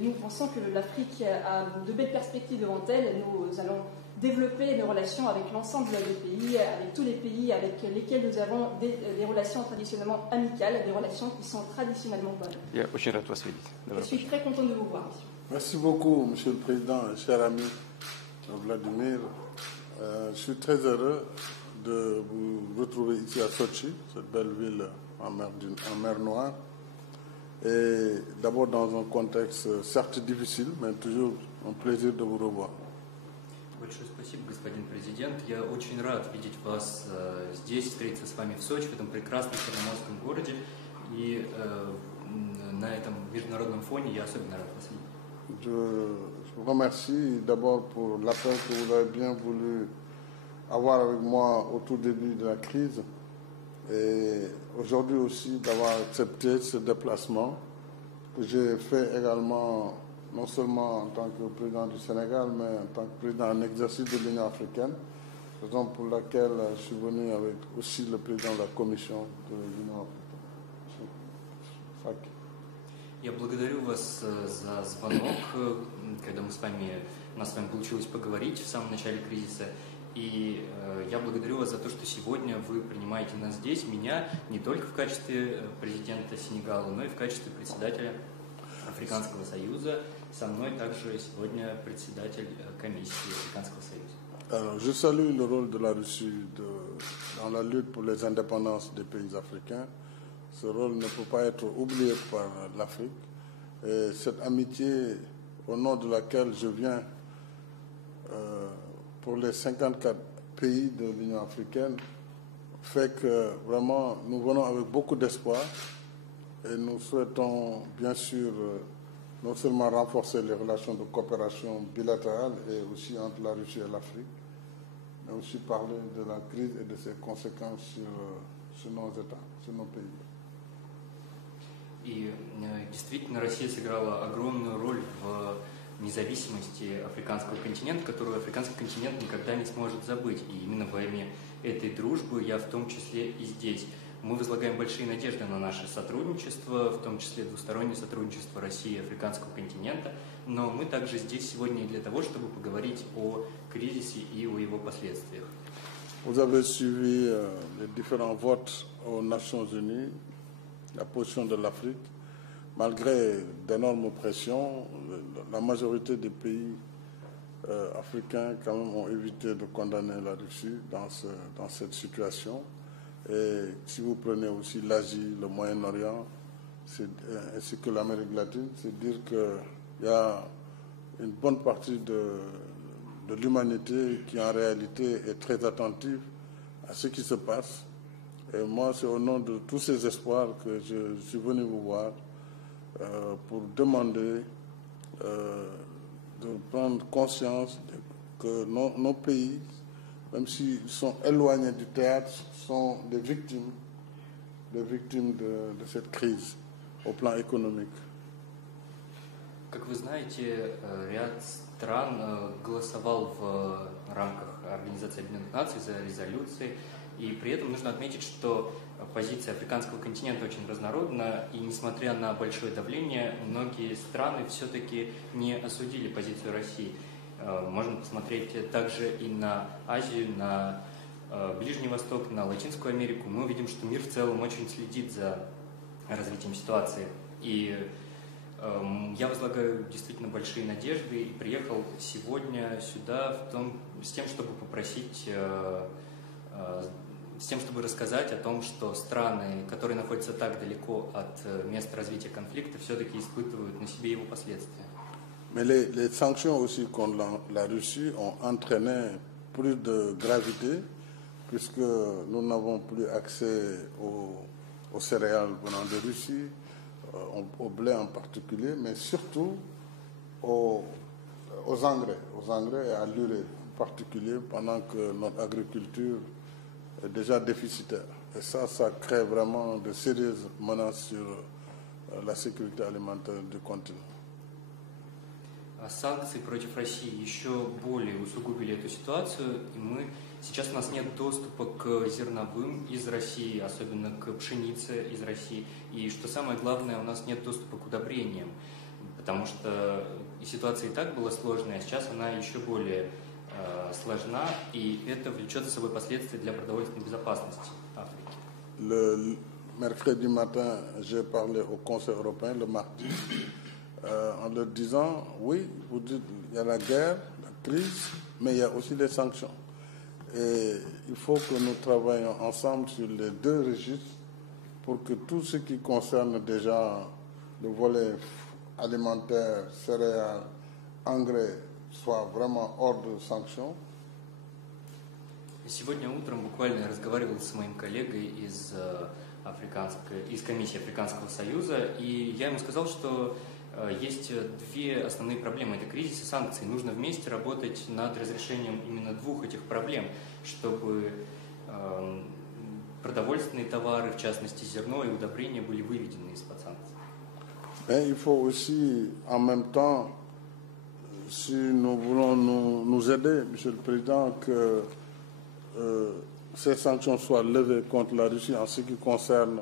Nous pensons que l'Afrique a de belles perspectives devant elle. Nous allons développer nos relations avec l'ensemble des pays, avec tous les pays avec lesquels nous avons des relations traditionnellement amicales, des relations qui sont traditionnellement bonnes. Je suis très content de vous voir, monsieur. Merci beaucoup, Monsieur le Président, cher ami Vladimir. Je suis très heureux de vous retrouver ici à Sochi, cette belle ville en mer Noire. Et d'abord dans un contexte certes difficile, mais toujours un plaisir de vous revoir. Большое спасибо, господин президент. Я очень рад видеть вас здесь, встретиться с вами в Сочи, в этом прекрасном черноморском городе. И на этом международном фоне я особенно рад вас видеть. Je vous remercie d'abord pour l'appel que vous avez bien voulu avoir avec moi au tout début de la crise. Et aujourd'hui aussi d'avoir accepté ce déplacement que j'ai fait également non seulement en tant que président du Sénégal mais en tant que président en exercice de l'Union africaine, raison pour laquelle je suis venu avec aussi le président de la commission de l'Union africaine. Я благодарю вас за звонок, когда у нас с вами получилось поговорить в самом начале кризиса. И я благодарю вас за то, что сегодня вы принимаете нас здесь, меня, не только в качестве президента Сенегала, но и в качестве председателя Африканского союза. Со мной также сегодня председатель комиссии Африканского союза. Alors, je salue le rôle de la Russie dans la lutte pour les indépendances des pays africains. Ce rôle ne peut pas être oublié par l'Afrique. Et cette amitié, au nom de laquelle je viens, pour les 54 pays de l'Union africaine, fait que vraiment nous venons avec beaucoup d'espoir et nous souhaitons bien sûr non seulement renforcer les relations de coopération bilatérale et aussi entre la Russie et l'Afrique, mais aussi parler de la crise et de ses conséquences sur nos États, sur nos pays. И действительно Россия сыграла огромную роль в независимости африканского континента, которую африканский континент никогда не сможет забыть. И именно во имя этой дружбы я в том числе и здесь. Мы возлагаем большие надежды на наше сотрудничество, в том числе двустороннее сотрудничество России и африканского континента, но мы также здесь сегодня и для того, чтобы поговорить о кризисе и о его последствиях. Vous avez suivi les différents votes aux Nations Unies, la position de l'Afrique. Malgré d'énormes pressions, la majorité des pays africains quand même ont évité de condamner la Russie dans cette situation. Et si vous prenez aussi l'Asie, le Moyen-Orient, ainsi que l'Amérique latine, c'est dire qu'il y a une bonne partie de l'humanité qui en réalité est très attentive à ce qui se passe. Et moi, c'est au nom de tous ces espoirs que je suis venu vous voir pour demander de prendre conscience que nos pays, même s'ils sont éloignés du théâtre, sont des victimes de cette crise au plan économique. Как вы знаете, ряд стран голосовал в рамках Организации Объединенных Наций за резолюции, и при этом нужно отметить, что позиция африканского континента очень разнородна, и несмотря на большое давление, многие страны все-таки не осудили позицию России. Можно посмотреть также и на Азию, на Ближний Восток, на Латинскую Америку. Мы увидим, что мир в целом очень следит за развитием ситуации. И я возлагаю действительно большие надежды и приехал сегодня сюда с тем, чтобы попросить, с тем, чтобы рассказать о том, что страны, которые находятся так далеко от места развития конфликта, все-таки испытывают на себе его последствия. Mais les sanctions aussi contre la Russie ont entraîné plus de gravité puisque nous n'avons plus accès aux céréales venant de Russie, au blé en particulier, mais surtout aux engrais et à l'urée en particulier, pendant que notre agriculture est déjà déficitaire. Et ça crée vraiment de sérieuses menaces sur la sécurité alimentaire du continent. Санкции против России еще более усугубили эту ситуацию, и сейчас у нас нет доступа к зерновым из России, особенно к пшенице из России, и что самое главное, у нас нет доступа к удобрениям, потому что ситуация и так была сложная, а сейчас она еще более сложна, и это влечет за собой последствия для продовольственной безопасности Африки. Le mercredi matin, j'ai parlé au Conseil européen, le mardi, en leur disant, oui, vous dites, il y a la guerre, la crise, mais il y a aussi les sanctions. Et il faut que nous travaillions ensemble sur les deux registres pour que tout ce qui concerne déjà le volet alimentaire, céréales, engrais, soit vraiment hors de sanctions. Сегодня утром буквально я разговаривал с моим коллегой из комиссии Африканского союза, и я ему сказал, что есть две основные проблемы. Это кризис и санкции. Нужно вместе работать над разрешением именно двух этих проблем, чтобы продовольственные товары, в частности зерно и удобрения, были выведены из-под санкций. Mais il faut aussi, en même temps, si nous voulons nous aider, Monsieur le Président, que ces sanctions soient levées contre la Russie en ce qui concerne